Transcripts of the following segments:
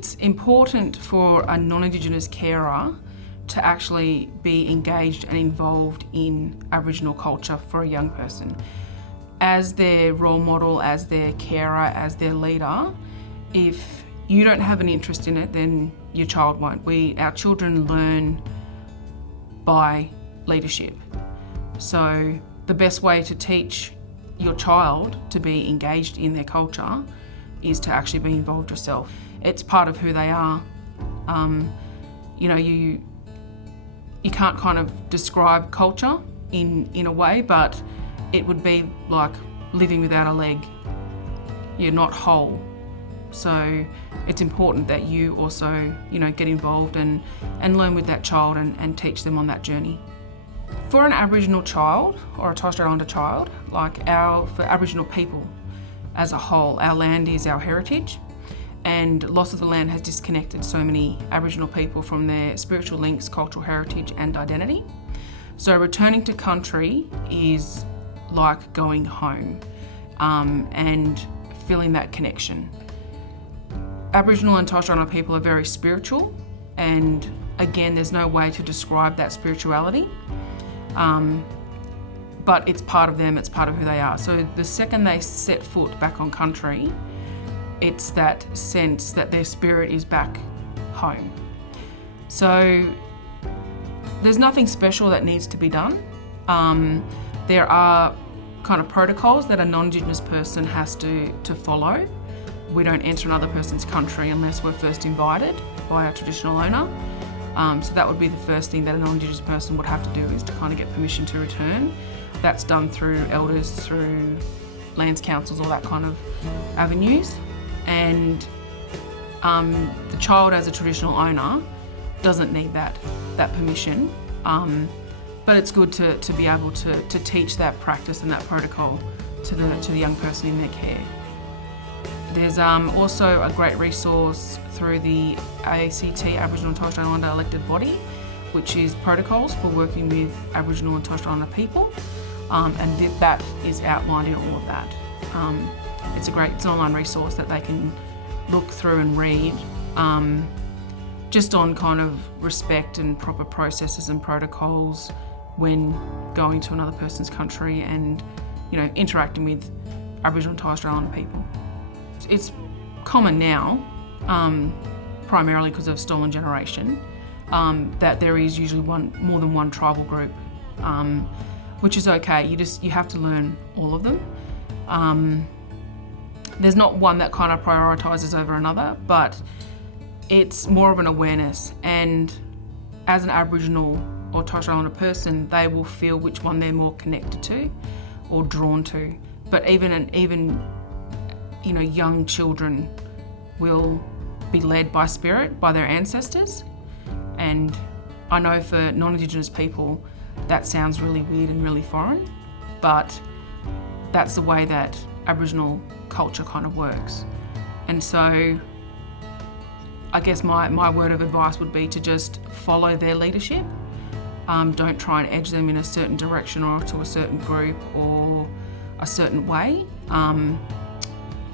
it's important for a non-Indigenous carer to actually be engaged and involved in Aboriginal culture for a young person. As their role model, as their carer, as their leader, if you don't have an interest in it, then your child won't. Our children learn by leadership. So the best way to teach your child to be engaged in their culture is to actually be involved yourself. It's part of who they are. You can't kind of describe culture in a way, but it would be like living without a leg. You're not whole. So it's important that you also, get involved and learn with that child and teach them on that journey. For an Aboriginal child or a Torres Strait Islander child, for Aboriginal people as a whole, our land is our heritage, and loss of the land has disconnected so many Aboriginal people from their spiritual links, cultural heritage and identity. So returning to country is like going home and feeling that connection. Aboriginal and Torres Strait Islander people are very spiritual, and again, there's no way to describe that spirituality, but it's part of them, it's part of who they are. So the second they set foot back on country, it's that sense that their spirit is back home. So there's nothing special that needs to be done. There are kind of protocols that a non-Indigenous person has to follow. We don't enter another person's country unless we're first invited by our traditional owner. So that would be the first thing that a non-Indigenous person would have to do, is to kind of get permission to return. That's done through elders, through lands councils, all that kind of avenues. And the child as a traditional owner doesn't need that permission. But it's good to be able to teach that practice and that protocol to the young person in their care. There's also a great resource through the ACT, Aboriginal and Torres Strait Islander elected body, which is protocols for working with Aboriginal and Torres Strait Islander people, and that is outlined in all of that. It's an online resource that they can look through and read, just on kind of respect and proper processes and protocols when going to another person's country and, interacting with Aboriginal and Torres Strait Islander people. It's common now, primarily because of stolen generation, that there is usually more than one tribal group, which is okay. You have to learn all of them. There's not one that kind of prioritises over another, but it's more of an awareness. And as an Aboriginal or Torres Strait Islander person, they will feel which one they're more connected to or drawn to. But even young children will be led by spirit, by their ancestors. And I know for non-Indigenous people, that sounds really weird and really foreign, but that's the way that Aboriginal culture kind of works. And so I guess my word of advice would be to just follow their leadership. Don't try and edge them in a certain direction or to a certain group or a certain way.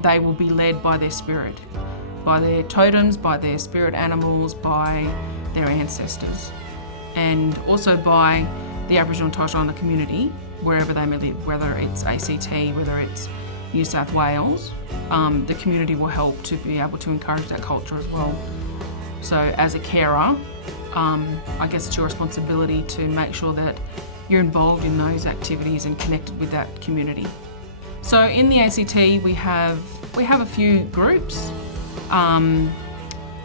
They will be led by their spirit, by their totems, by their spirit animals, by their ancestors, and also by the Aboriginal and Torres Strait Islander community, wherever they may live, whether it's ACT, whether it's New South Wales. The community will help to be able to encourage that culture as well. So as a carer, I guess it's your responsibility to make sure that you're involved in those activities and connected with that community. So in the ACT, we have a few groups.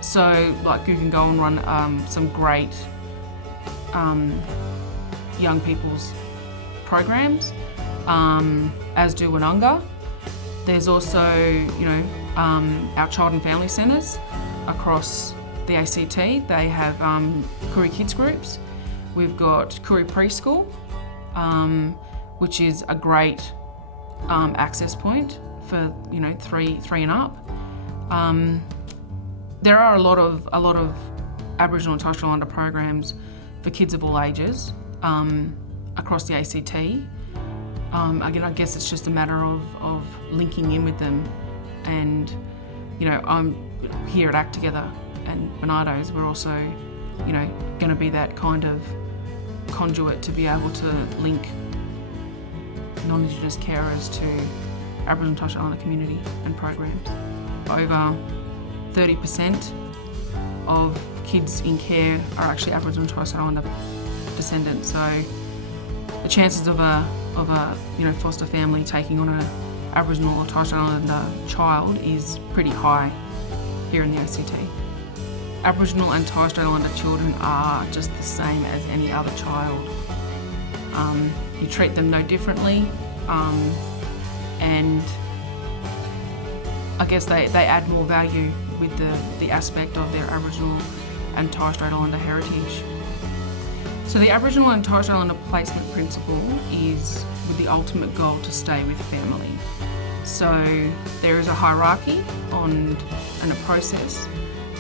So like you can go and run some great young people's programs, as do Woononga. There's also, our child and family centres across the ACT. They have Koori Kids groups. We've got Koori Preschool, which is a great access point for three and up. There are a lot of Aboriginal and Torres Strait Islander programs for kids of all ages across the ACT. Again, I guess it's just a matter of linking in with them, and here at Act Together and NAIDOC, we're also, going to be that kind of conduit to be able to link non-Indigenous carers to Aboriginal and Torres Strait Islander community and programs. Over 30% of kids in care are actually Aboriginal and Torres Strait Islander descendants, so the chances of a foster family taking on an Aboriginal or Torres Strait Islander child is pretty high here in the ACT. Aboriginal and Torres Strait Islander children are just the same as any other child. You treat them no differently, and I guess they add more value with the aspect of their Aboriginal and Torres Strait Islander heritage. So the Aboriginal and Torres Strait Islander placement principle is with the ultimate goal to stay with family. So there is a hierarchy and a process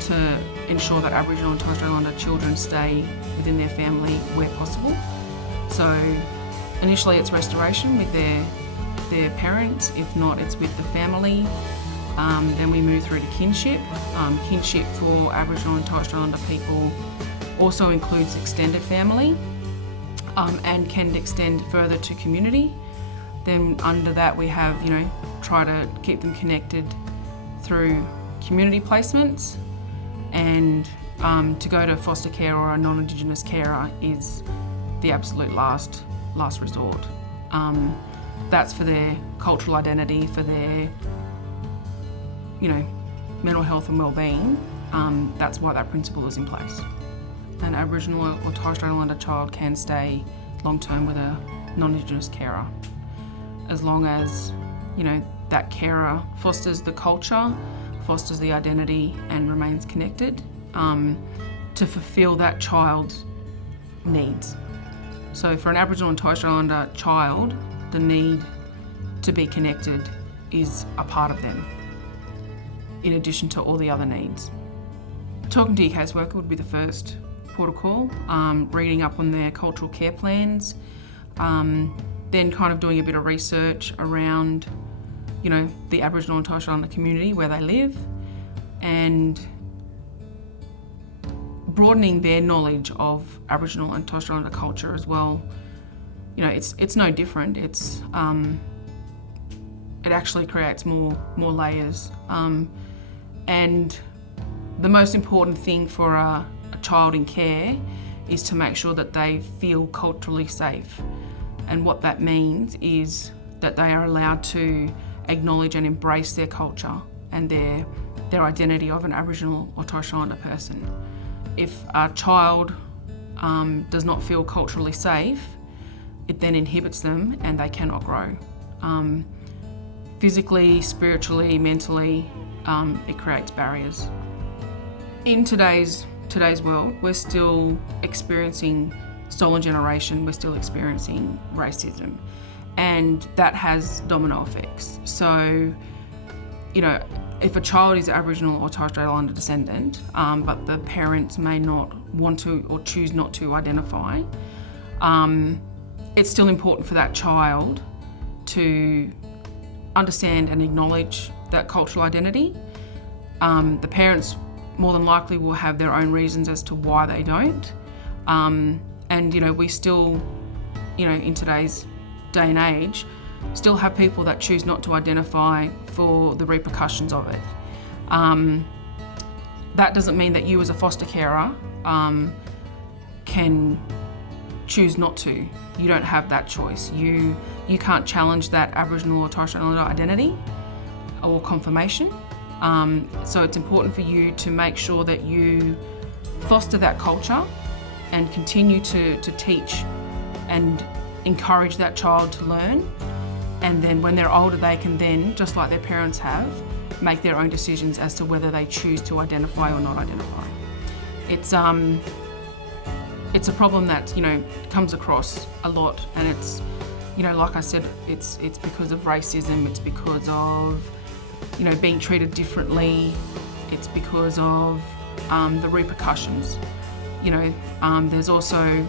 to ensure that Aboriginal and Torres Strait Islander children stay within their family where possible. So initially it's restoration with their parents, if not it's with the family. Then we move through to kinship. Kinship for Aboriginal and Torres Strait Islander people also includes extended family and can extend further to community. Then under that we have, try to keep them connected through community placements, and to go to foster care or a non-Indigenous carer is the absolute last resort. That's for their cultural identity, for their mental health and well-being. That's why that principle is in place. An Aboriginal or Torres Strait Islander child can stay long-term with a non-Indigenous carer, as long as that carer fosters the culture, fosters the identity and remains connected to fulfil that child's needs. So for an Aboriginal and Torres Strait Islander child, the need to be connected is a part of them, in addition to all the other needs. Talking to your caseworker would be the first port of call, reading up on their cultural care plans, then kind of doing a bit of research around the Aboriginal and Torres Strait Islander community where they live, and broadening their knowledge of Aboriginal and Torres Strait Islander culture as well. It's no different. It actually creates more layers. And the most important thing for a child in care is to make sure that they feel culturally safe. And what that means is that they are allowed to acknowledge and embrace their culture and their identity of an Aboriginal or Torres Strait Islander person. If a child does not feel culturally safe, it then inhibits them and they cannot grow. Physically, spiritually, mentally, it creates barriers. In today's world, we're still experiencing stolen generation, we're still experiencing racism, and that has domino effects. So, if a child is Aboriginal or Torres Strait Islander descendant, but the parents may not want to or choose not to identify, it's still important for that child to understand and acknowledge that cultural identity. The parents more than likely will have their own reasons as to why they don't. And we still, in today's day and age, still have people that choose not to identify for the repercussions of it. That doesn't mean that you as a foster carer can choose not to. You don't have that choice. You can't challenge that Aboriginal or Torres Strait Islander identity or confirmation. So it's important for you to make sure that you foster that culture and continue to teach and encourage that child to learn. And then when they're older, they can then, just like their parents have, make their own decisions as to whether they choose to identify or not identify. It's a problem that, comes across a lot, and it's, like I said, it's because of racism, it's because of, being treated differently, it's because of the repercussions. There's also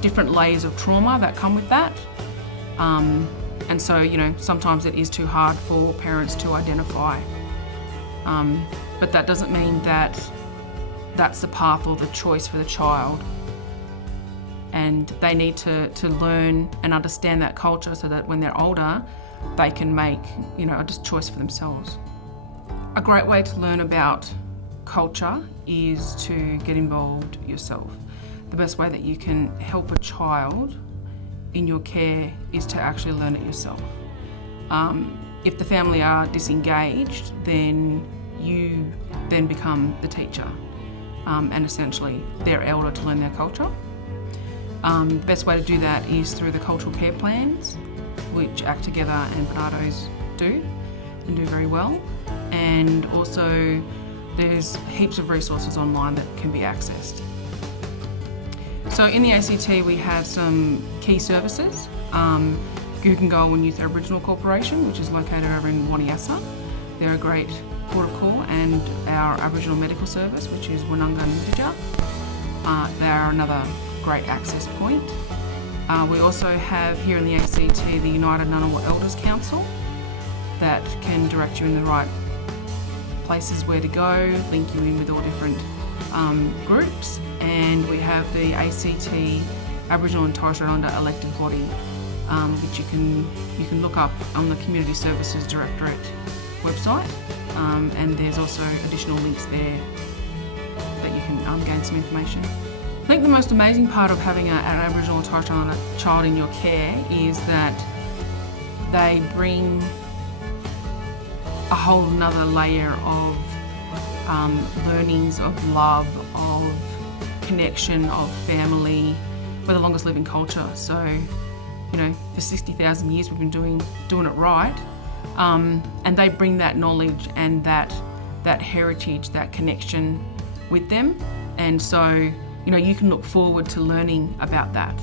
different layers of trauma that come with that. And so, sometimes it is too hard for parents to identify. but that doesn't mean that that's the path or the choice for the child. And they need to learn and understand that culture so that when they're older, they can make, a choice for themselves. A great way to learn about culture is to get involved yourself. The best way that you can help a child in your care is to actually learn it yourself. If the family are disengaged, then you then become the teacher, and essentially their elder to learn their culture. The best way to do that is through the cultural care plans, which Act Together and Bernardo's do, and do very well. And also there's heaps of resources online that can be accessed. So in the ACT we have some key services. Googongulwyn Youth Aboriginal Corporation, which is located over in Waniassa. They're a great port of call, and our Aboriginal Medical Service, which is Woonunga Nindija. They are another great access point. We also have here in the ACT the United Ngunnawal Elders Council that can direct you in the right places where to go, link you in with all different groups. And we have the ACT Aboriginal and Torres Strait Islander elected body, which you can look up on the Community Services Directorate website, and there's also additional links there that you can gain some information. I think the most amazing part of having an Aboriginal and Torres Strait Islander child in your care is that they bring a whole another layer of learnings, of love, of connection, of family. We're the longest living culture, so for 60,000 years we've been doing it right, and they bring that knowledge and that heritage, that connection with them, and so you can look forward to learning about that,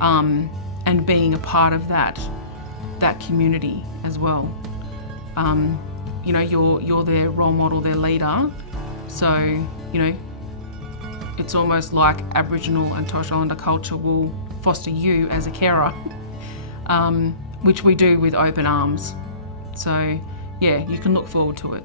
and being a part of that community as well. You're their role model, their leader, so it's almost like Aboriginal and Torres Strait Islander culture will foster you as a carer, which we do with open arms. So yeah, you can look forward to it.